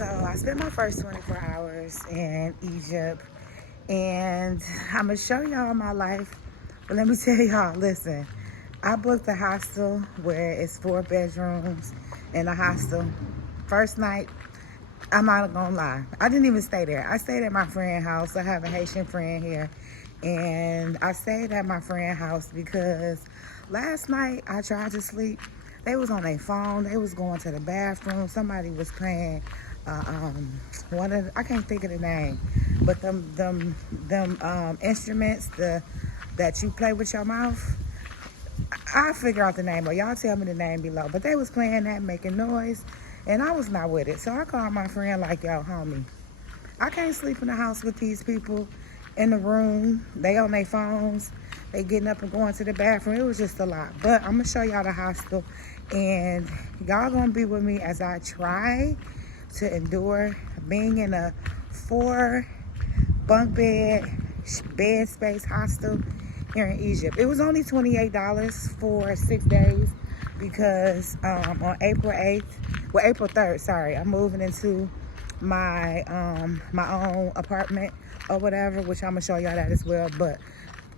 So I spent my first 24 hours in Egypt, and I'm gonna show y'all my life. But let me tell y'all, listen, I booked a hostel where it's 4 bedrooms in a hostel. First night, I'm not gonna lie, I didn't even stay there. I stayed at my friend's house. I have a Haitian friend here, and I stayed at my friend's house because last night I tried to sleep. They was on their phone. They was going to the bathroom. Somebody was playing one of I can't think of the name, but them instruments that you play with your mouth. I'll figure out the name, or y'all tell me the name below. But they was playing that, making noise, and I was not with it. So I called my friend like, yo, homie, I can't sleep in the house with these people in the room. They on their phones. They getting up and going to the bathroom. It was just a lot. But I'm going to show y'all the hostel, and y'all going to be with me as I try to endure being in a 4 bunk bed space hostel here in Egypt. It was only $28 for 6 days because on April 3rd, sorry, I'm moving into my my own apartment or whatever, which I'm gonna show y'all that as well. But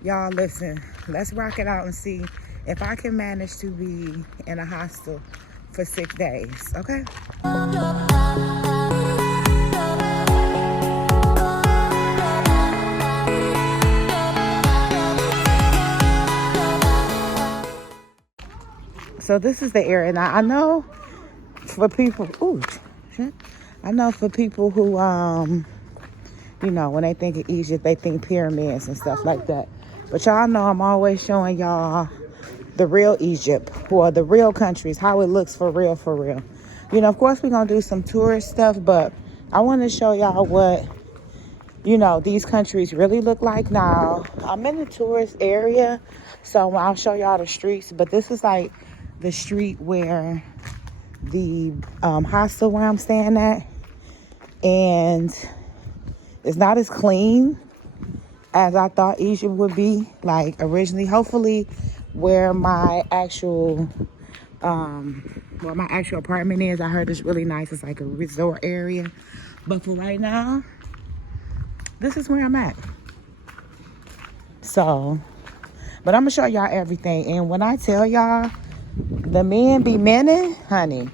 y'all, listen, let's rock it out and see if I can manage to be in a hostel for 6 days, okay? So this is the area. Now I know for people, I know for people who, you know, when they think of Egypt, they think pyramids and stuff like that. But y'all know I'm always showing y'all the real Egypt, or the real countries, how it looks for real, for real. You know, of course we're going to do some tourist stuff, but I want to show y'all what, you know, these countries really look like. Now, I'm in the tourist area, so I'll show y'all the streets, but this is like the street where the hostel where I'm staying at, and it's not as clean as I thought Egypt would be, like originally. Hopefully where my actual apartment is, I heard it's really nice. It's like a resort area, but for right now, this is where I'm at. So, but I'm gonna show y'all everything, and when I tell y'all the men be menning, honey,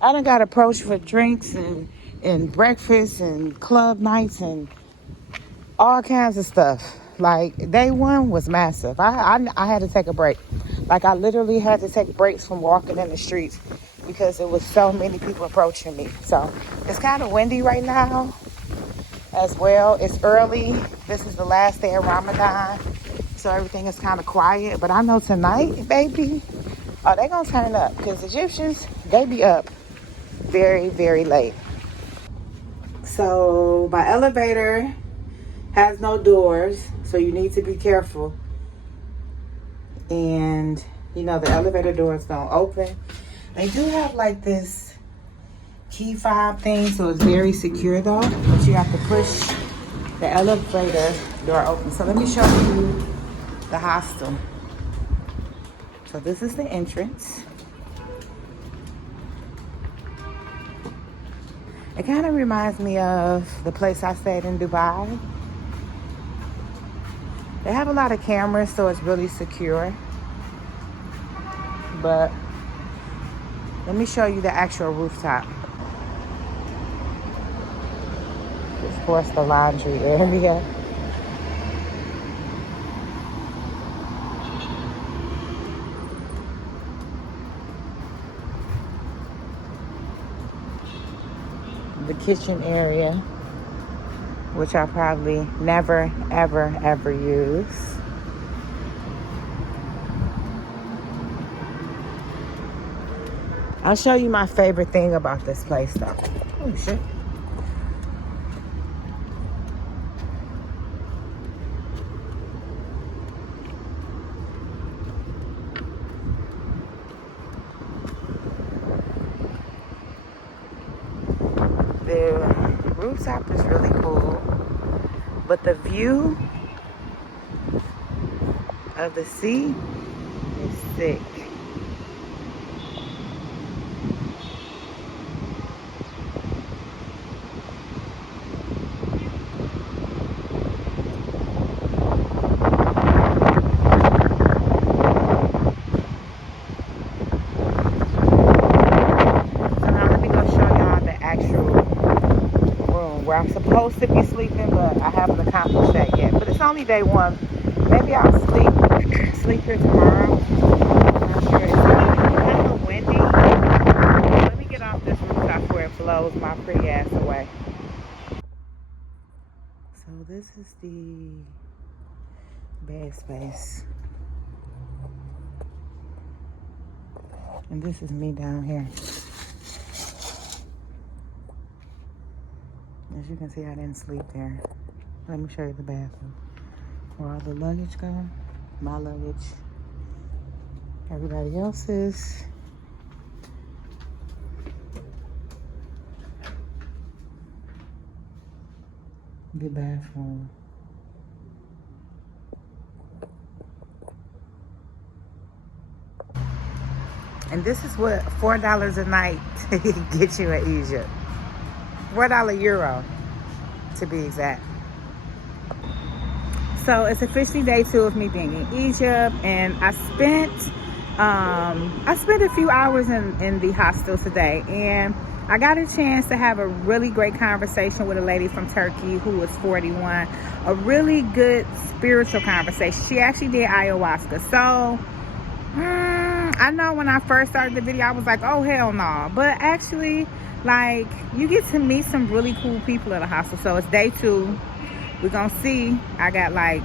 I done got approached for drinks and breakfast and club nights and all kinds of stuff. Like, day one was massive. I had to take a break. Like, I literally had to take breaks from walking in the streets because there was so many people approaching me. So it's kind of windy right now as well. It's early. This is the last day of Ramadan, so everything is kind of quiet. But I know tonight, baby, oh, they gonna turn up, because Egyptians, they be up very, very late. So my elevator has no doors, so you need to be careful. And you know, the elevator doors don't open. They do have like this key fob thing, so it's very secure though, but you have to push the elevator door open. So let me show you the hostel. So this is the entrance. It kind of reminds me of the place I stayed in Dubai. They have a lot of cameras, so it's really secure. But let me show you the actual rooftop. Of course, the laundry area. The kitchen area, which I probably never, ever, ever use. I'll show you my favorite thing about this place though. Oh shit. The rooftop is really cool, but the view of the sea is sick. supposed to be sleeping, but I haven't accomplished that yet. But it's only day one. Maybe I'll sleep here tomorrow. I'm not sure. It's kind of windy. Let me get off this rooftop where it blows my pretty ass away. So this is the bed space. And this is me down here. As you can see, I didn't sleep there. Let me show you the bathroom. Where all the luggage go. My luggage. Everybody else's. The bathroom. And this is what $4 a night get you in Egypt. $4 euro, to be exact. So it's officially day 2 of me being in Egypt, and I spent a few hours in the hostel today, and I got a chance to have a really great conversation with a lady from Turkey who was 41. A really good spiritual conversation. She actually did ayahuasca. So I know when I first started the video, I was like, oh, hell no. But actually, like, you get to meet some really cool people at the hostel. So it's day 2. We're going to see. I got like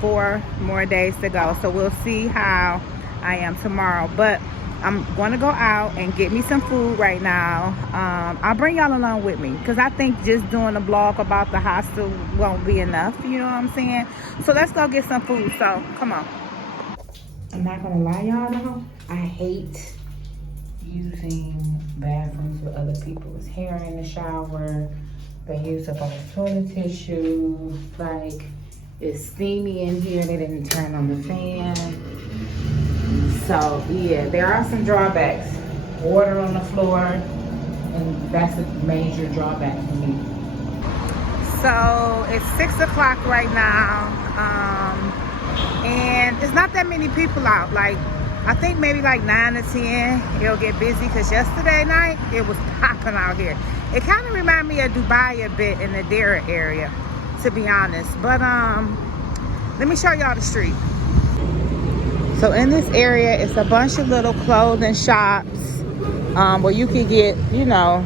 4 more days to go. So we'll see how I am tomorrow. But I'm going to go out and get me some food right now. I'll bring y'all along with me, because I think just doing a vlog about the hostel won't be enough. You know what I'm saying? So let's go get some food. So come on. I'm not going to lie, y'all, though. I hate using bathrooms with other people's hair in the shower. They use up all the toilet tissue. Like, it's steamy in here. They didn't turn on the fan. So, yeah, there are some drawbacks. Water on the floor, and that's a major drawback for me. So, it's 6 o'clock right now. And there's not that many people out. Like, I think maybe like 9 to 10, it'll get busy, because yesterday night, it was popping out here. It kind of reminded me of Dubai a bit in the Dera area, to be honest. But let me show y'all the street. So in this area, it's a bunch of little clothing shops where you can get, you know,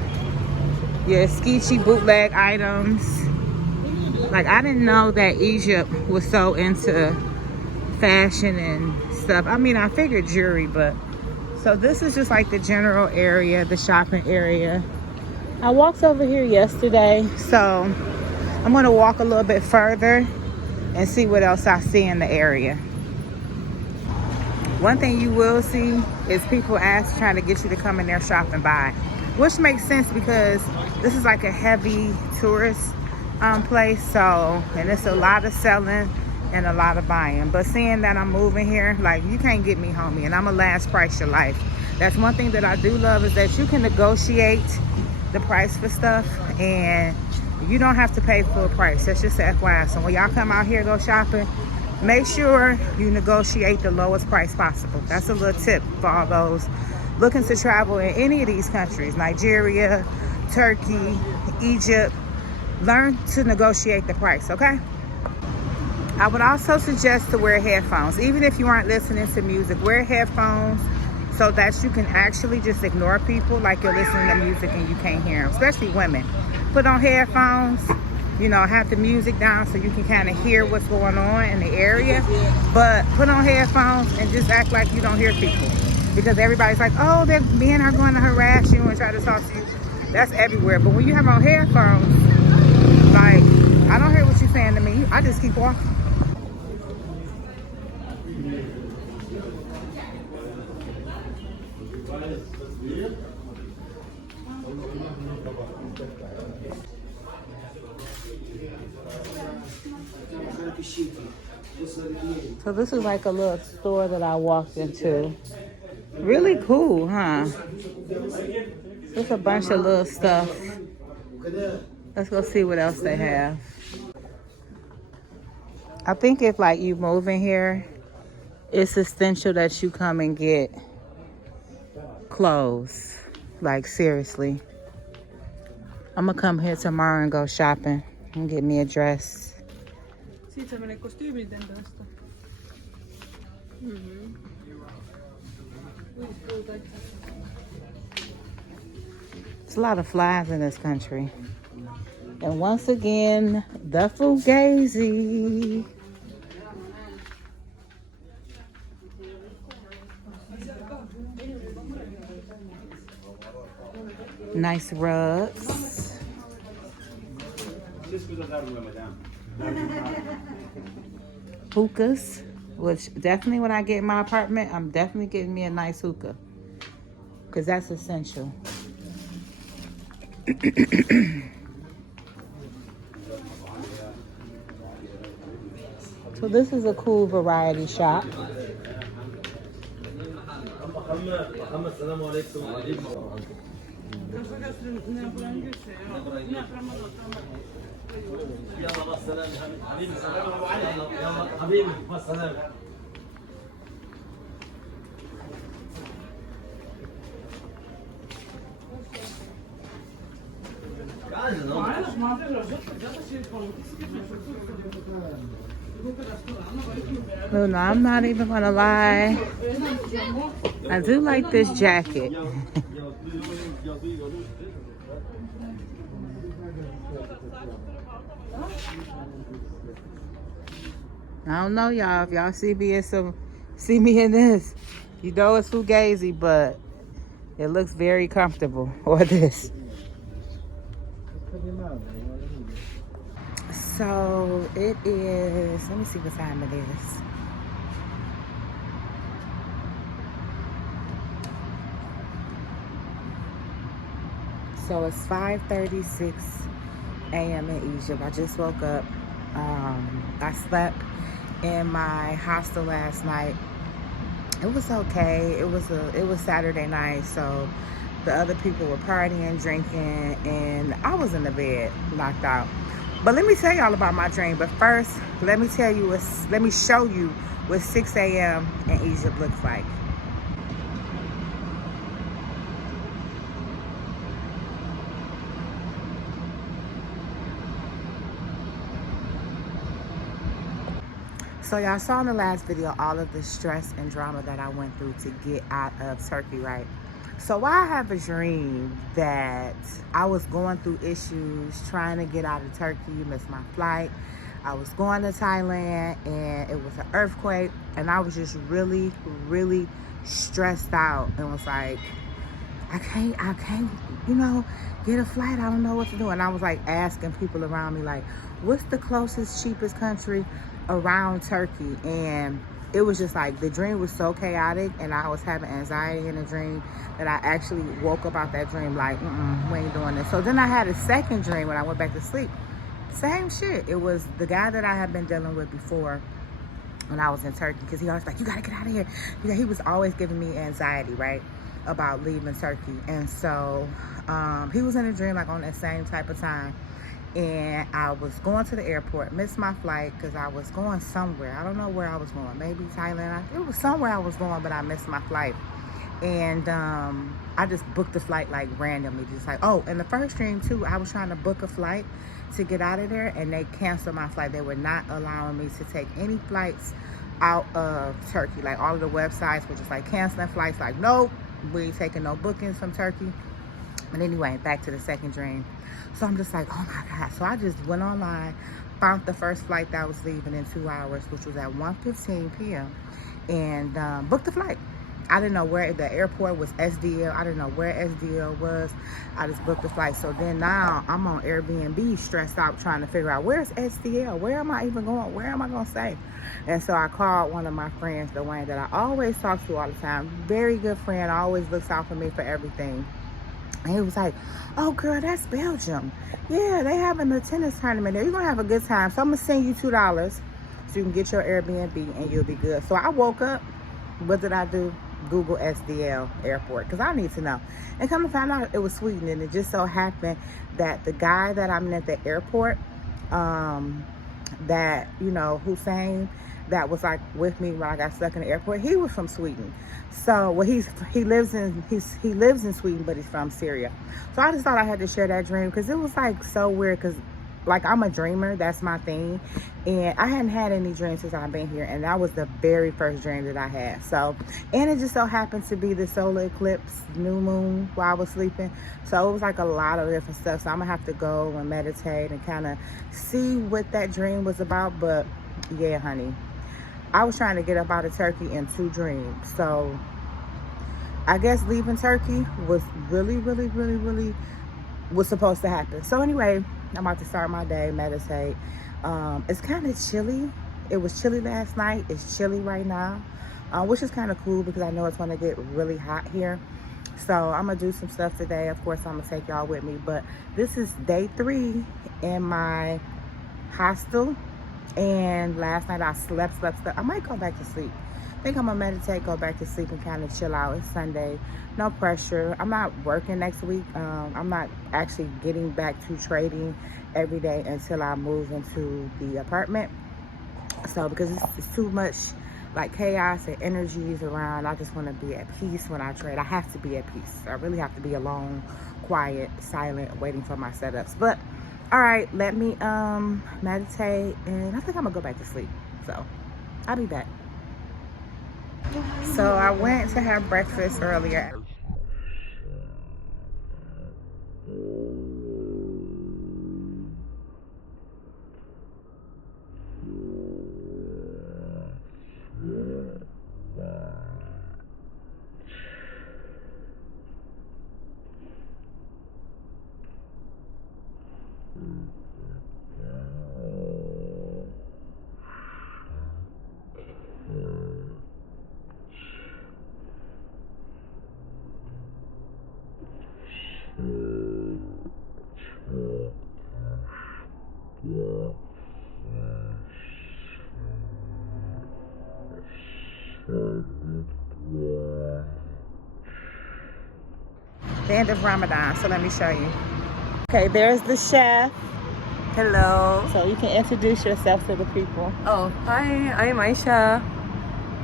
your skeechy bootleg items. Like, I didn't know that Egypt was so into fashion and stuff. I mean, I figured jewelry, but so this is just like the general area, the shopping area. I walked over here yesterday, so I'm gonna walk a little bit further and see what else I see in the area. One thing you will see is people trying to get you to come in there, shop and buy, which makes sense because this is like a heavy tourist place. So, and it's a lot of selling and a lot of buying. But seeing that I'm moving here, like, you can't get me, homie, and I'm a last price your life. That's one thing that I do love, is that you can negotiate the price for stuff, and you don't have to pay full price. That's just an FYI. So when y'all come out here, go shopping, make sure you negotiate the lowest price possible. That's a little tip for all those looking to travel in any of these countries, Nigeria, Turkey, Egypt. Learn to negotiate the price, okay? I would also suggest to wear headphones. Even if you aren't listening to music, wear headphones so that you can actually just ignore people like you're listening to music and you can't hear them, especially women. Put on headphones, you know, have the music down so you can kind of hear what's going on in the area. But put on headphones and just act like you don't hear people. Because everybody's like, oh, men are going to harass you and try to talk to you. That's everywhere. But when you have on headphones, like, I don't hear what you're saying to me. I just keep walking. So this is like a little store that I walked into. Really cool, huh? There's a bunch of little stuff. Let's go see what else they have. I think if like you move in here, it's essential that you come and get clothes. Like, seriously. I'm gonna come here tomorrow and go shopping. And get me a dress. Sì, c'è i costumi dentro sto. There's a lot of flies in this country. And once again, the Fugazi. Nice rugs. Hookahs, which definitely when I get in my apartment, I'm definitely getting me a nice hookah. Because that's essential. So this is a cool variety shop. No, no, I'm not even gonna lie. I do like this jacket. I don't know, y'all. If y'all see me in this, you know it's Fugazi, but it looks very comfortable. Or this. So it is. Let me see what time it is. So it's 5:36 a.m. in Egypt. I just woke up. I slept in my hostel last night. It was okay. It was Saturday night, so the other people were partying, drinking, and I was in the bed, knocked out. But let me tell y'all about my dream. But first, let me show you what 6 a.m. in Egypt looks like. So y'all saw in the last video all of the stress and drama that I went through to get out of Turkey, right? So I have a dream that I was going through issues trying to get out of Turkey, missed my flight. I was going to Thailand and it was an earthquake and I was just really, really stressed out and was like, I can't, get a flight. I don't know what to do. And I was like asking people around me, like, what's the closest, cheapest country around Turkey? And it was just like, the dream was so chaotic and I was having anxiety in the dream that I actually woke up out that dream like, we ain't doing this. So then I had a second dream when I went back to sleep. Same shit. It was the guy that I had been dealing with before when I was in Turkey, because he always like, you gotta get out of here. He was always giving me anxiety, right, about leaving Turkey. And so he was in a dream like on that same type of time. And I was going to the airport, missed my flight because I was going somewhere. I don't know where I was going, maybe Thailand. It was somewhere I was going, but I missed my flight. And I just booked the flight like randomly, just like, oh, in the first dream too, I was trying to book a flight to get out of there and they canceled my flight. They were not allowing me to take any flights out of Turkey. Like all of the websites were just like canceling flights, like, nope, we ain't taking no bookings from Turkey. But anyway, back to the second dream. So I'm just like, oh my God. So I just went online, found the first flight that was leaving in 2 hours, which was at 1:15 p.m. and booked the flight. I didn't know where the airport was. SDL. I didn't know where SDL was. I just booked the flight. So then now I'm on Airbnb, stressed out, trying to figure out where's SDL? Where am I even going? Where am I going to stay? And so I called one of my friends, Dwayne, that I always talk to all the time. Very good friend. Always looks out for me for everything. And he was like, oh, girl, that's Belgium. Yeah, they having a tennis tournament there. You're going to have a good time. So I'm going to send you $2 so you can get your Airbnb and you'll be good. So I woke up. What did I do? Google SDL airport because I need to know. And come to find out it was Sweden. And it just so happened that the guy that I'm at the airport, that, Hussein, that was like with me when I got stuck in the airport, he was from Sweden. So he lives in Sweden, but he's from Syria. So I just thought I had to share that dream because it was like so weird because like, I'm a dreamer. That's my thing. And I hadn't had any dreams since I've been here. And that was the very first dream that I had. So, and it just so happened to be the solar eclipse, new moon, while I was sleeping. So it was like a lot of different stuff. So I'm going to have to go and meditate and kind of see what that dream was about. But yeah, honey, I was trying to get up out of Turkey in 2 dreams. So I guess leaving Turkey was really was supposed to happen. So anyway, I'm about to start my day, meditate. It's kind of chilly. It was chilly last night. It's chilly right now, which is kind of cool because I know it's going to get really hot here. So I'm going to do some stuff today. Of course, I'm going to take y'all with me. But this is day 3 in my hostel. And last night I slept. I might go back to sleep. I think I'm going to meditate, go back to sleep, and kind of chill out. It's Sunday. No pressure. I'm not working next week. I'm not actually getting back to trading every day until I move into the apartment. So because it's too much like chaos and energies around, I just want to be at peace when I trade. I have to be at peace. I really have to be alone, quiet, silent, waiting for my setups. But all right, let me meditate, and I think I'm gonna go back to sleep. So I'll be back. So I went to have breakfast earlier. The end of Ramadan, so let me show you. Okay, there's the chef. Hello. So you can introduce yourself to the people. Oh, hi. I'm Aisha.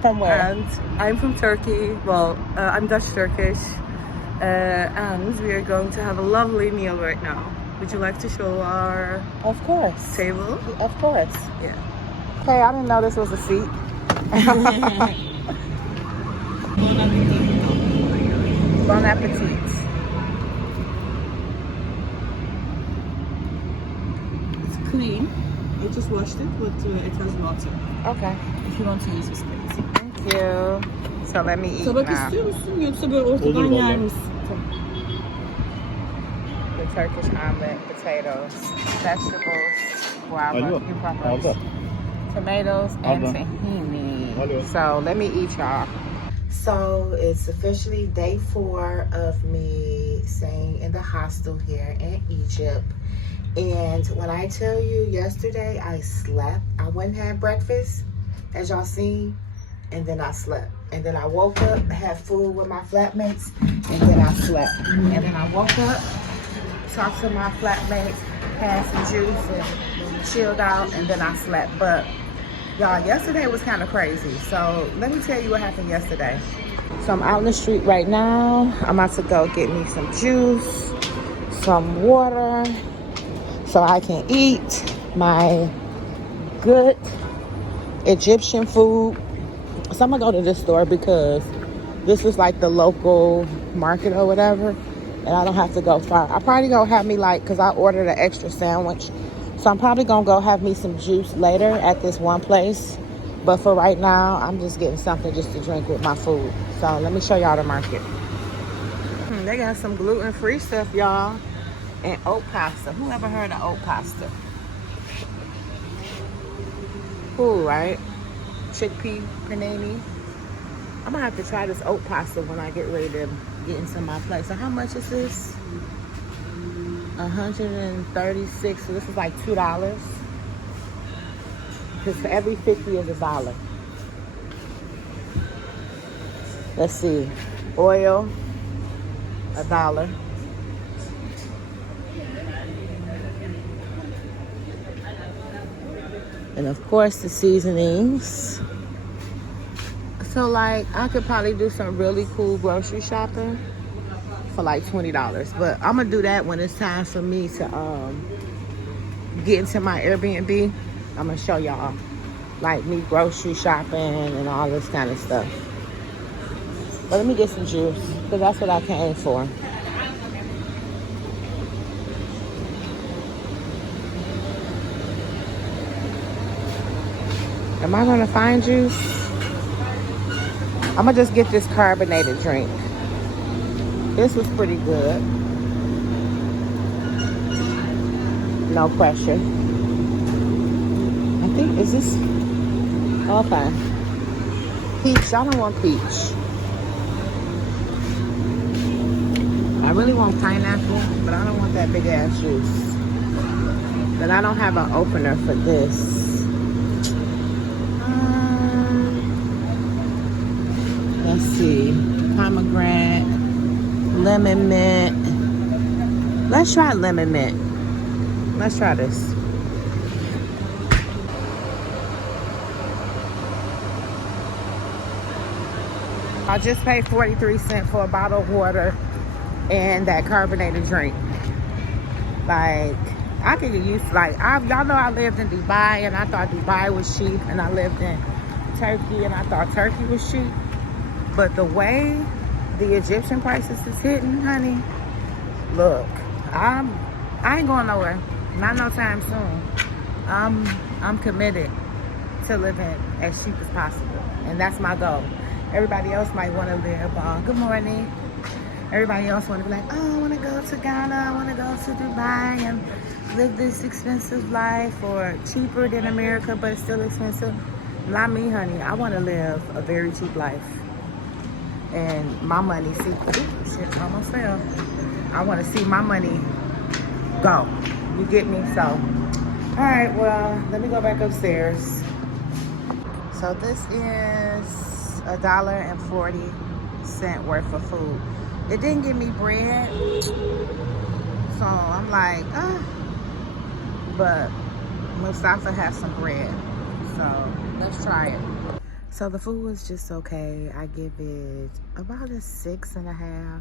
From where? And I'm from Turkey. Well, I'm Dutch Turkish. And we are going to have a lovely meal right now. Would you like to show our Of course. table? Of course. Yeah. Okay, I didn't know this was a seat. Bon appetit. It's clean. I just washed it, but it has water. Okay. If you want to use this place. Thank you. So let me eat Tabak now. istiyor musun yoksa böyle ortadan Olur yer vallahi. misin? The Turkish omelet, potatoes, vegetables. Wow, Alo, cucumbers, Arda. tomatoes, and Arda. tahini. Alo. So let me eat, y'all. So it's officially day 4 of me staying in the hostel here in Egypt. And when I tell you yesterday I slept, I went and had breakfast, as y'all seen, and then I slept. And then I woke up, had food with my flatmates, and then I slept. And then I woke up, talked to my flatmates, had some juice, and chilled out, and then I slept. But y'all, yesterday was kind of crazy. So let me tell you what happened yesterday. So I'm out in the street right now. I'm about to go get me some juice, some water, so I can eat my good Egyptian food. So I'm gonna go to this store because this is like the local market or whatever, and I don't have to go far. I probably gonna have me like, cause I ordered an extra sandwich, so I'm probably gonna go have me some juice later at this one place. But for right now, I'm just getting something just to drink with my food. So let me show y'all the market. They got some gluten-free stuff, y'all, and oat pasta. Who ever heard of oat pasta? Cool, right? Chickpea panini. I'm gonna have to try this oat pasta when I get ready to get into my place. So how much is this? 136. So this is like $2. Because for every 50 is $1. Let's see. Oil, $1. And of course the seasonings. So like I could probably do some really cool grocery shopping for like $20. But I'm gonna do that when it's time for me to get into my Airbnb, I'm gonna show y'all like me grocery shopping and all this kind of stuff. But let me get some juice because that's what I came for. Am I gonna find juice? I'm gonna just get this carbonated drink. This was pretty good. No pressure. I think, is this? Okay. Peach, I don't want peach. I really want pineapple, but I don't want that big ass juice. But I don't have an opener for this. Let's see. Pomegranate, lemon mint. Let's try lemon mint. Let's try this. I just paid 43 cents for a bottle of water and that carbonated drink. Like, I could get used to, like, y'all know I lived in Dubai and I thought Dubai was cheap, and I lived in Turkey and I thought Turkey was cheap. But the way the Egyptian prices is hitting, honey, look, I ain't going nowhere. Not no time soon. I'm committed to living as cheap as possible, and that's my goal. Everybody else might want to live on, good morning. Everybody else want to be like, oh, I want to go to Ghana, I want to go to Dubai and live this expensive life, or cheaper than America, but still expensive. Not me, honey. I want to live a very cheap life. And my money, see, shit almost fell. I want to see my money go. You get me? So, all right, well, let me go back upstairs. So this is $1.40 worth of food. It didn't give me bread, so I'm like, but Mustafa has some bread, so let's try it. So the food was just okay. I give it about a 6.5.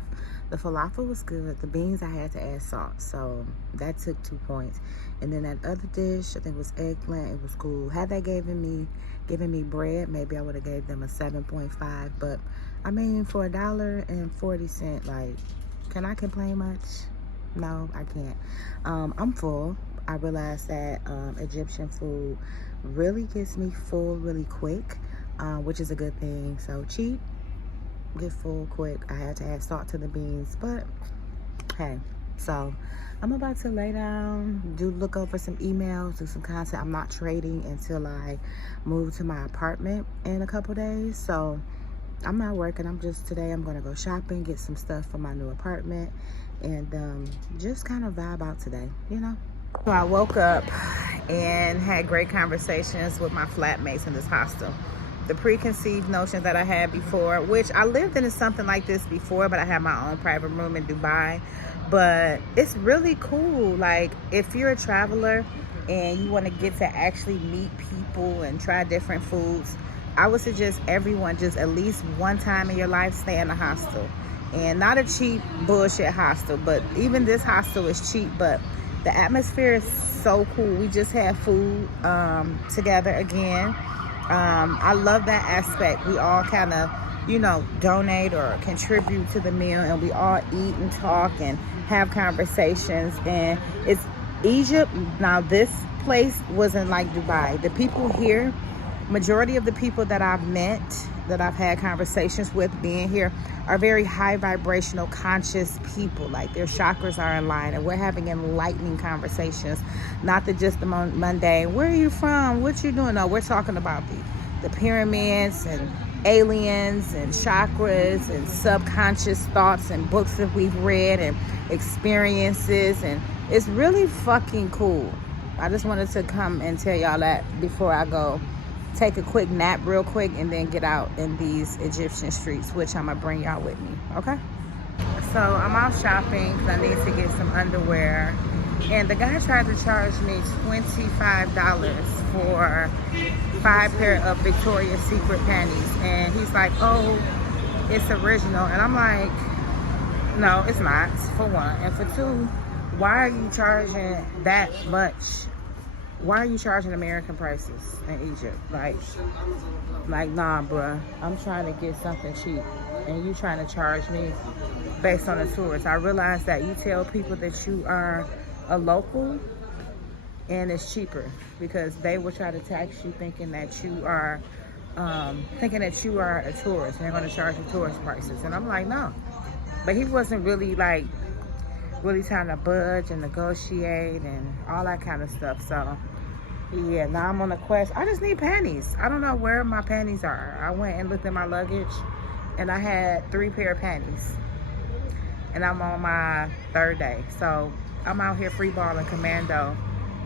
The falafel was good. The beans, I had to add salt, so that took 2 points. And then that other dish, I think it was eggplant, it was cool. Had they given me bread, maybe I would have gave them a 7.5. But I mean, for $1.40, like, can I complain much? No, I can't. I'm full. I realized that Egyptian food really gets me full really quick, which is a good thing. So cheap, get full quick. I had to add salt to the beans, but hey. So I'm about to lay down, look over some emails, do some content. I'm not trading until I move to my apartment in a couple days. So I'm not working. Today I'm gonna go shopping, get some stuff for my new apartment, and just kind of vibe out today, you know. So I woke up and had great conversations with my flatmates in this hostel. The preconceived notion that I had before, which I lived in something like this before, but I had my own private room in Dubai. But it's really cool. Like, if you're a traveler and you want to get to actually meet people and try different foods, I would suggest everyone just at least one time in your life stay in a hostel. And not a cheap bullshit hostel, but even this hostel is cheap, but the atmosphere is so cool. We just had food together again. I love that aspect. We all kind of, you know, donate or contribute to the meal, and we all eat and talk and have conversations. And it's Egypt. Now, this place wasn't like Dubai. The people here, majority of the people that I've met, that I've had conversations with being here, are very high vibrational, conscious people. Like, their chakras are in line, and we're having enlightening conversations, not just the mundane, where are you from, what you doing? No, we're talking about the pyramids and aliens and chakras and subconscious thoughts and books that we've read and experiences, and it's really fucking cool. I just wanted to come and tell y'all that before I go take a quick nap real quick and then get out in these Egyptian streets, which I'm gonna bring y'all with me, okay? So I'm out shopping because I need to get some underwear, and the guy tried to charge me $25 for 5 pair of Victoria's Secret panties, and he's like, oh, it's original. And I'm like, no, it's not, for one. And for two, why are you charging that much why are you charging American prices in Egypt? Like, nah, bruh. I'm trying to get something cheap, and you trying to charge me based on the tourist. I realize that you tell people that you are a local, and it's cheaper because they will try to tax you thinking that you are a tourist, and they're going to charge you tourist prices. And I'm like, no. But he wasn't really like really trying to budge and negotiate and all that kind of stuff. So yeah, now I'm on a quest. I just need panties. I don't know where my panties are. I went and looked at my luggage, and I had 3 pair of panties, and I'm on my 3rd day. So I'm out here free balling commando,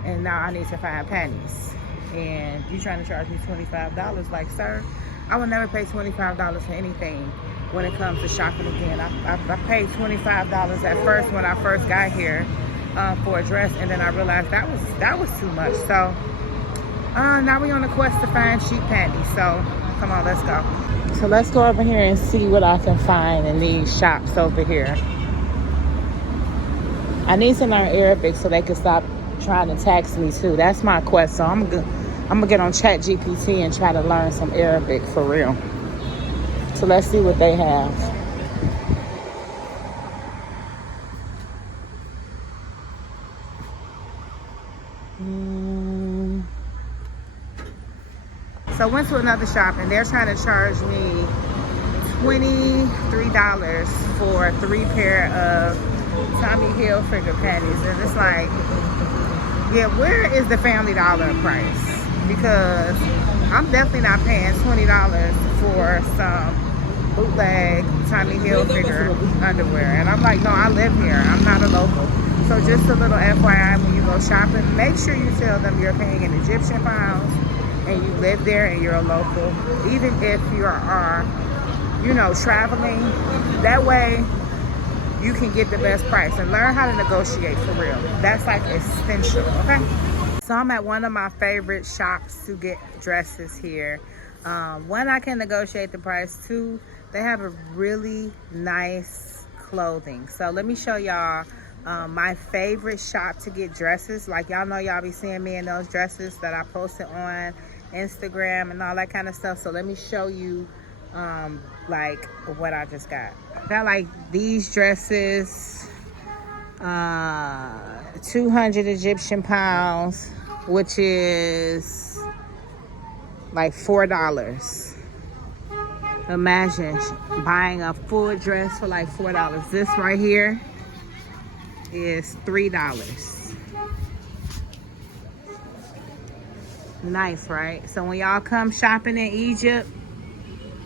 and now I need to find panties. And you trying to charge me $25? Like, sir, I would never pay $25 for anything when it comes to shopping again. I paid $25 at first when I first got here for a dress, and then I realized that was too much. So now we're on a quest to find cheap panties. So come on, let's go. So let's go over here and see what I can find in these shops over here. I need to learn Arabic so they can stop trying to tax me too. That's my quest. So I'm gonna get on ChatGPT and try to learn some Arabic for real. So let's see what they have. So I went to another shop, and they're trying to charge me $23 for 3 pair of Tommy Hilfiger panties. And it's like, yeah, where is the Family Dollar price? Because I'm definitely not paying $20 for some bootleg Tommy Hilfiger underwear. And I'm like, no, I live here. I'm not a local. So just a little FYI, when you go shopping, make sure you tell them you're paying in Egyptian pounds and you live there and you're a local. Even if you are, traveling, that way you can get the best price and learn how to negotiate for real. That's like essential, okay? So I'm at one of my favorite shops to get dresses here. One, I can negotiate the price. 2, they have a really nice clothing. So let me show y'all my favorite shop to get dresses. Like, y'all know y'all be seeing me in those dresses that I posted on Instagram and all that kind of stuff. So let me show you like what I just got. I got like these dresses, 200 Egyptian pounds, which is like $4. Imagine buying a full dress for like $4. This right here is $3. Nice, right? So when y'all come shopping in Egypt,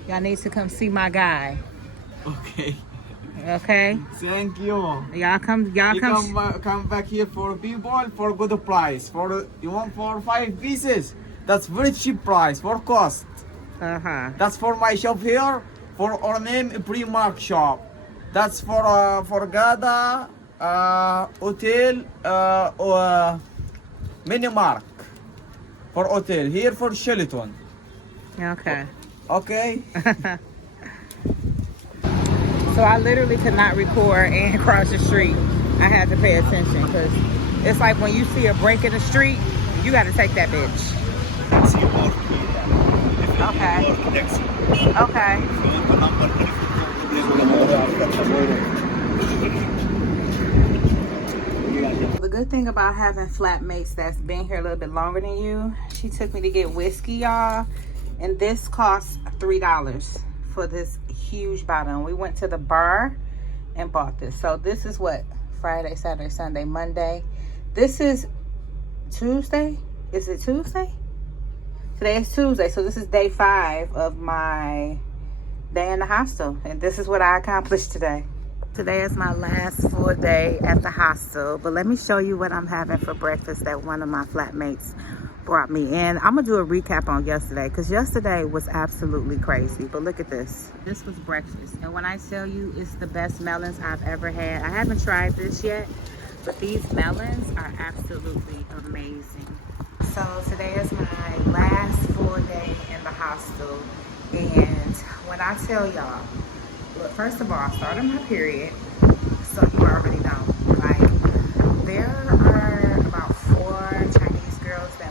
y'all need to come see my guy. Okay. Okay? Thank you. Y'all come Come back here for people for good price. You want for 5 pieces? That's very cheap price for cost. That's for my shop here. For our name Primark shop. That's for Gada hotel Minimark. For hotel here for Sheraton. Okay. Okay. So I literally could not record and cross the street. I had to pay attention because it's like when you see a break in the street, you got to take that bitch. Okay. Okay. The good thing about having flatmates that's been here a little bit longer than you, she took me to get whiskey, y'all, and this costs $3 for this huge bottle. We went to the bar and bought this. So this is what? Friday, Saturday, Sunday, Monday. This is Tuesday. Is it Tuesday? Today is Tuesday, so this is day 5 of my day in the hostel, and this is what I accomplished today. Today is my last full day at the hostel, but let me show you what I'm having for breakfast that one of my flatmates brought me. And I'm gonna do a recap on yesterday because yesterday was absolutely crazy. But look at this. This was breakfast, and when I tell you it's the best melons I've ever had, I haven't tried this yet, but these melons are absolutely amazing. So today is my last full day in the hostel, and when I tell y'all, look, first of all, I started my period, so you already know. Like, there are about 4 Chinese girls that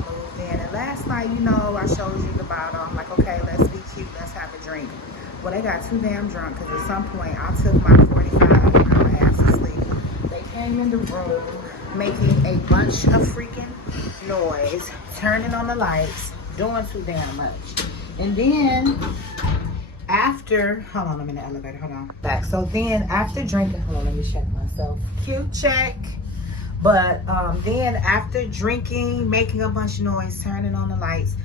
last night, you know, I showed you the bottle. I'm like, okay, let's be cute, let's have a drink. Well, they got too damn drunk because at some point I took my 45-hour ass to sleep. They came in the room making a bunch of freaking noise, turning on the lights, doing too damn much. And then after, hold on, I'm in the elevator, hold on. Back. So then after drinking, hold on, let me check myself. Cute check. But then after drinking, making a bunch of noise, turning on the lights,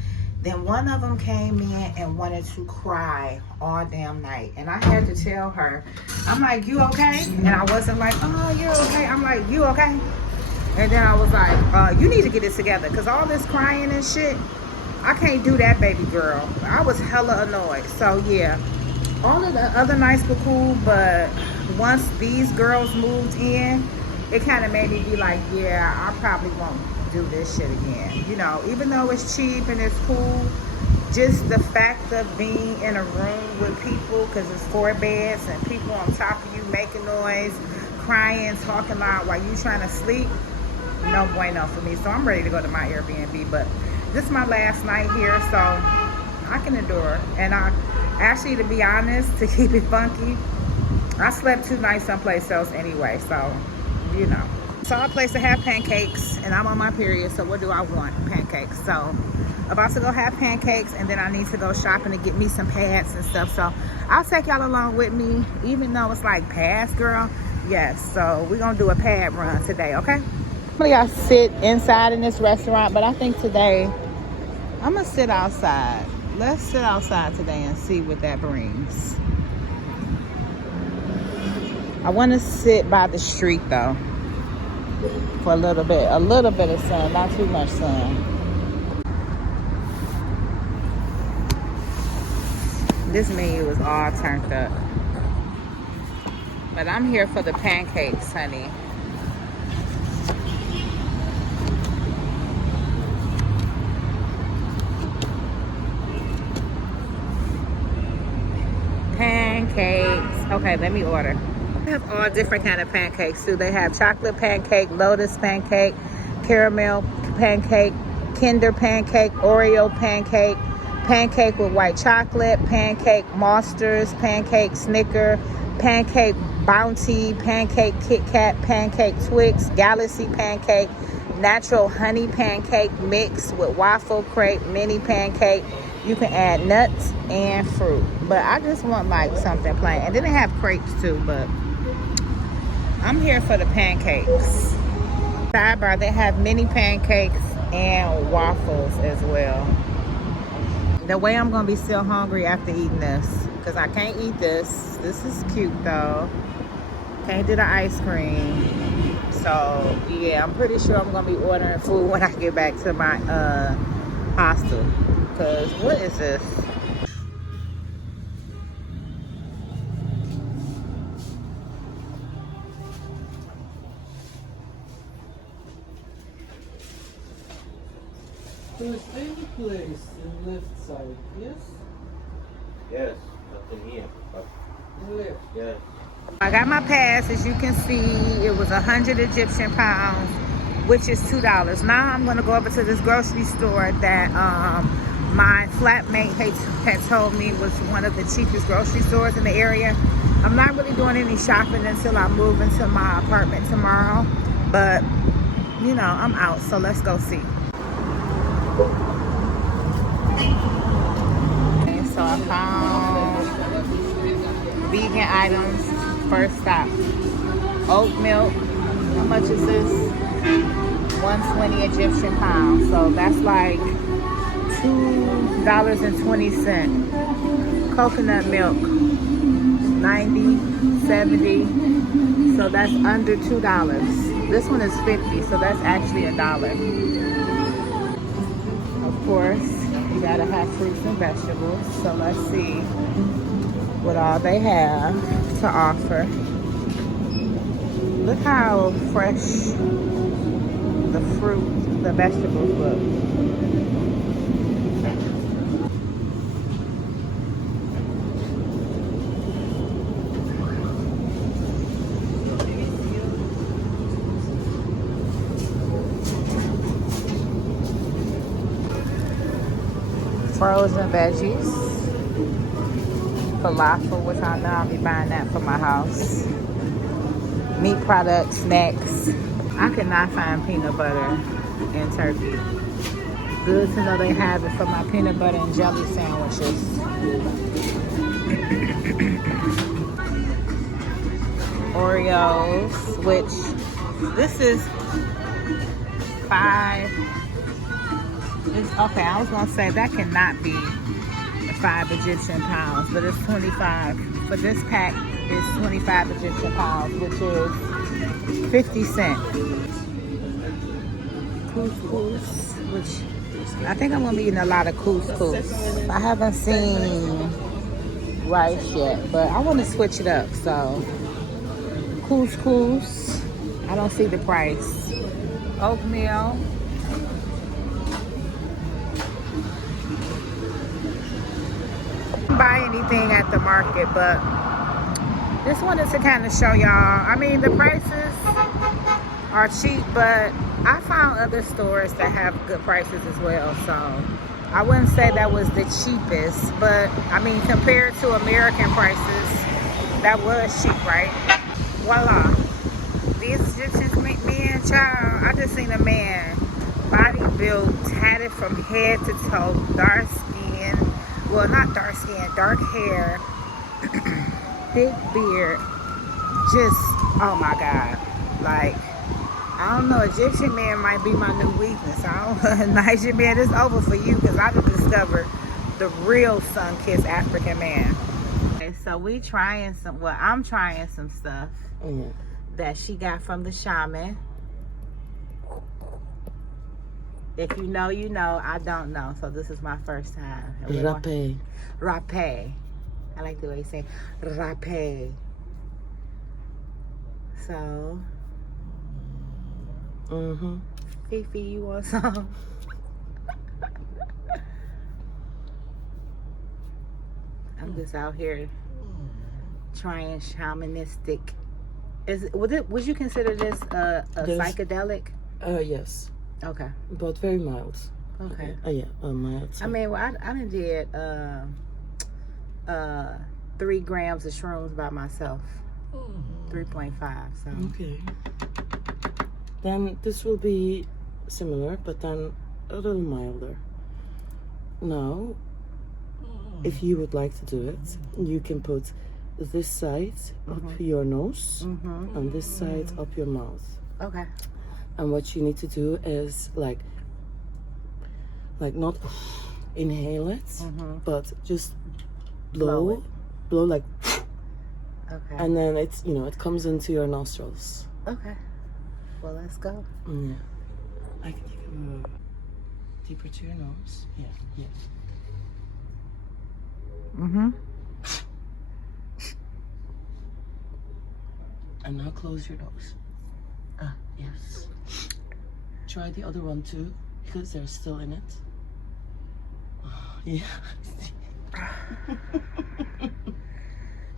then one of them came in and wanted to cry all damn night. And I had to tell her, I'm like, you okay? And I wasn't like, oh, you're okay. I'm like, you okay? And then I was like, you need to get it together. Because all this crying and shit, I can't do that, baby girl. I was hella annoyed. So, yeah. All of the other nights were cool. But once these girls moved in, it kind of made me be like, yeah, I probably won't do this shit again. You know, even though it's cheap and it's cool, just the fact of being in a room with people, because it's 4 beds and people on top of you making noise, crying, talking loud while you trying to sleep, no bueno for me. So I'm ready to go to my Airbnb. But this is my last night here, so I can endure. And I actually, to be honest, to keep it funky, I slept 2 nights someplace else anyway, so you know. Saw a place to have pancakes, and I'm on my period, so what do I want? Pancakes. So about to go have pancakes, and then I need to go shopping to get me some pads and stuff. So I'll take y'all along with me, even though it's like pads, girl. Yes, so we're gonna do a pad run today, okay? Normally I sit inside in this restaurant, but I think today I'm gonna sit outside. Let's sit outside today and see what that brings. I want to sit by the street though for a little bit of sun, not too much sun. This menu is all turned up, but I'm here for the pancakes, honey. Pancakes. Okay, let me order. They have all different kind of pancakes too. They have chocolate pancake, lotus pancake, caramel pancake, Kinder pancake, Oreo pancake, pancake with white chocolate, pancake Monsters, pancake Snicker, pancake Bounty, pancake Kit Kat, pancake Twix, Galaxy pancake, natural honey pancake mix with waffle crepe, mini pancake. You can add nuts and fruit, but I just want like something plain. And then they have crepes too, but I'm here for the pancakes. Sidebar, they have mini pancakes and waffles as well. The way I'm gonna be still hungry after eating this, because I can't eat this. This is cute though. Can't do the ice cream. So yeah, I'm pretty sure I'm gonna be ordering food when I get back to my hostel. Because what is this? So it's any place in left side, yes? Yes, nothing here. But Left. yes. I got my pass. As you can see, it was 100 Egyptian pounds, which is $2. Now I'm gonna go over to this grocery store that my flatmate had told me was one of the cheapest grocery stores in the area. I'm not really doing any shopping until I move into my apartment tomorrow, but you know, I'm out, so let's go see. Okay, so I found vegan items. First stop, oat milk. How much is this? 120 Egyptian pounds. So that's like $2.20. Coconut milk, 90, 70. So that's under $2. This one is 50, so that's actually $1. Of course, you gotta have fruits and vegetables. So let's see what all they have to offer. Look how fresh the fruit, the vegetables look. frozen veggies, falafel, which I know I'll be buying that for my house. Meat products, snacks. I cannot find peanut butter in Turkey. Good to know they have it for my peanut butter and jelly sandwiches. Oreos, which this is 5. Okay, I was gonna say that cannot be 5 Egyptian pounds, but it's 25. For this pack, it's 25 Egyptian pounds, which is 50 cents. Couscous, which I think I'm gonna be eating a lot of couscous. I haven't seen rice yet, but I want to switch it up. So couscous, I don't see the price. Oatmeal. Buy anything at the market, but just wanted to kind of show y'all. I mean, the prices are cheap, but I found other stores that have good prices as well. So I wouldn't say that was the cheapest, but I mean, compared to American prices, that was cheap, right? Voila. These Egyptians make men, child. I just seen a man, body built, tatted from head to toe, dark skin. Well, not dark skin, dark hair, big beard. Just, oh my God. Like, I don't know, Egyptian man might be my new weakness. Nigerian man, it's over for you, because I just discovered the real sun-kissed African man. Okay, so we trying some, well, I'm trying some stuff that she got from the shaman. If you know, you know. I don't know, so this is my first time. Rapé. Rapé. I like the way you say rapé. So, Fifi, you want some? I'm just out here trying shamanistic. Would you consider this a psychedelic? Yes. Okay. But very mild. Okay. Yeah, mild. I mean, well, I done did 3 grams of shrooms by myself. 3.5. So. Okay. Then this will be similar, but then a little milder. Now, if you would like to do it, you can put this side up your nose and this side up your mouth. Okay. And what you need to do is like not inhale it, but just blow like, okay. And then it's, it comes into your nostrils. Okay. Well, let's go. Yeah. I can take a deeper to your nose. Yeah. Yeah. And now close your nose. Yes. Try the other one too, because they're still in it. Yeah.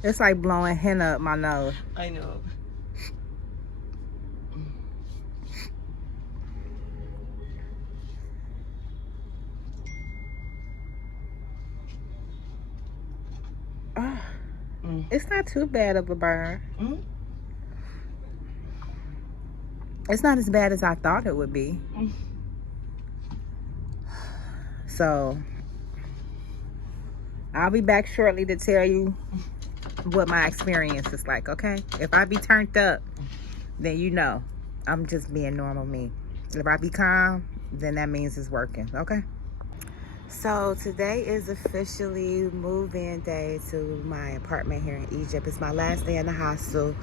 It's like blowing henna up my nose. I know. It's not too bad of a burn. It's not as bad as I thought it would be. So I'll be back shortly to tell you what my experience is like, okay? If I be turned up, then you know I'm just being normal me. If I be calm, then that means it's working, okay? So today is officially move-in day to my apartment here in Egypt. It's my last day in the hostel.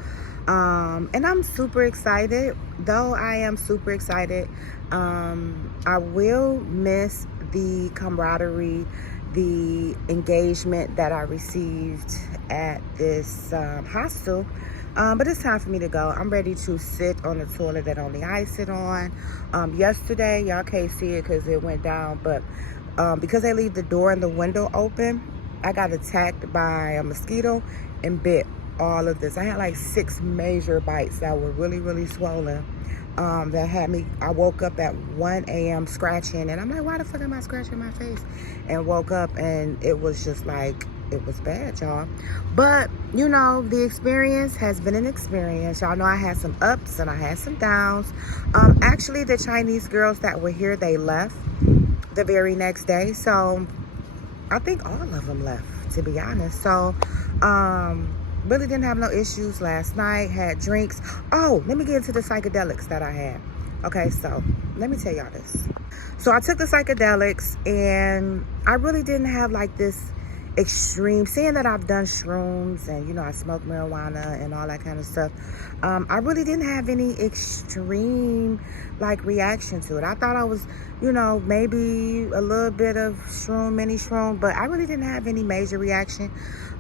And I'm super excited. Though I am super excited, I will miss the camaraderie, the engagement that I received at this hostel. But it's time for me to go. I'm ready to sit on the toilet that only I sit on. Yesterday, y'all can't see it because it went down, but because they leave the door and the window open, I got attacked by a mosquito and bit all of this. I had like 6 major bites that were really, really swollen. that had me, I woke up at 1 a.m. scratching, and I'm like, why the fuck am I scratching my face? And woke up, and it was just like, it was bad, y'all. But, you know, the experience has been an experience. Y'all know I had some ups and I had some downs. Actually, the Chinese girls that were here, they left the very next day. So, I think all of them left, to be honest. So, really didn't have no issues last night. Had drinks. Oh, let me get into the psychedelics that I had. Okay, so let me tell y'all this. So I took the psychedelics, and I really didn't have like this extreme, seeing that I've done shrooms and, you know, I smoke marijuana and all that kind of stuff. I really didn't have any extreme like reaction to it. I thought I was, you know, maybe a little bit of shroom, mini shroom, but I really didn't have any major reaction.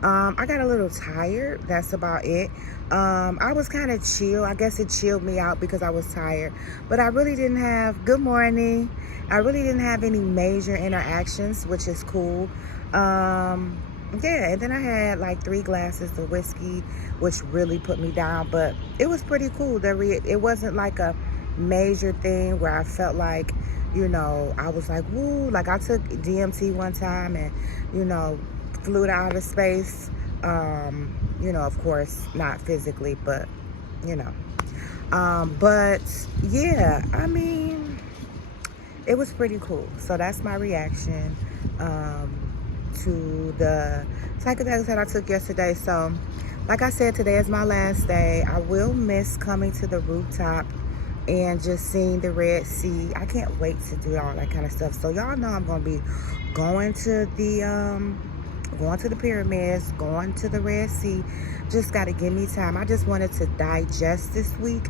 I got a little tired. That's about it. I was kind of chill. I guess it chilled me out because I was tired. But I really didn't have, good morning. I really didn't have any major interactions, which is cool. Yeah, and then I had like 3 glasses of whiskey, which really put me down. But it was pretty cool. It wasn't like a major thing where I felt like, you know, I was like, woo. Like I took DMT one time and, you know, flew to outer space. You know, of course, not physically, but, you know. But, yeah, I mean, it was pretty cool. So that's my reaction to the psychedelics that I took yesterday. So, like I said, today is my last day. I will miss coming to the rooftop and just seeing the Red Sea. I can't wait to do all that kind of stuff. So y'all know I'm gonna be going to the pyramids, going to the Red Sea. Just gotta give me time. I just wanted to digest this week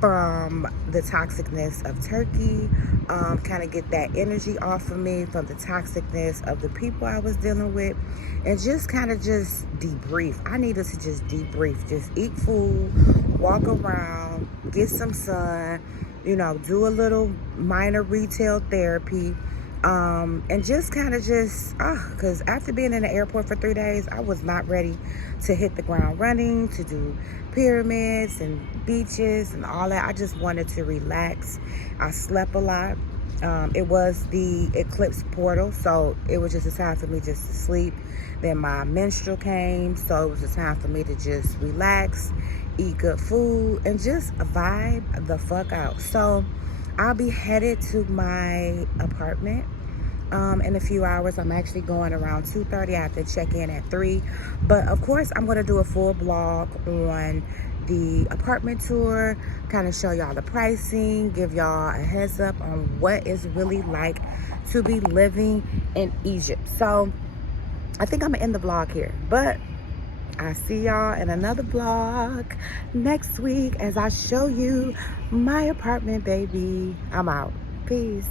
from the toxicness of Turkey, kind of get that energy off of me from the toxicness of the people I was dealing with, and just kind of just debrief. I needed to just debrief, just eat food, walk around, get some sun, you know, do a little minor retail therapy, and just kind of just, because after being in the airport for 3 days, I was not ready to hit the ground running, to do pyramids and beaches and all that. I just wanted to relax. I slept a lot. It was the eclipse portal, so it was just a time for me just to sleep. Then my menstrual came, so it was a time for me to just relax, eat good food, and just vibe the fuck out. So I'll be headed to my apartment in a few hours. I'm actually going around 2:30. I have to check in at 3. But of course, I'm going to do a full blog on the apartment tour, kind of show y'all the pricing, give y'all a heads up on what it's really like to be living in Egypt. So I think I'm going to end the vlog here. But I see y'all in another vlog next week as I show you my apartment, baby. I'm out. Peace.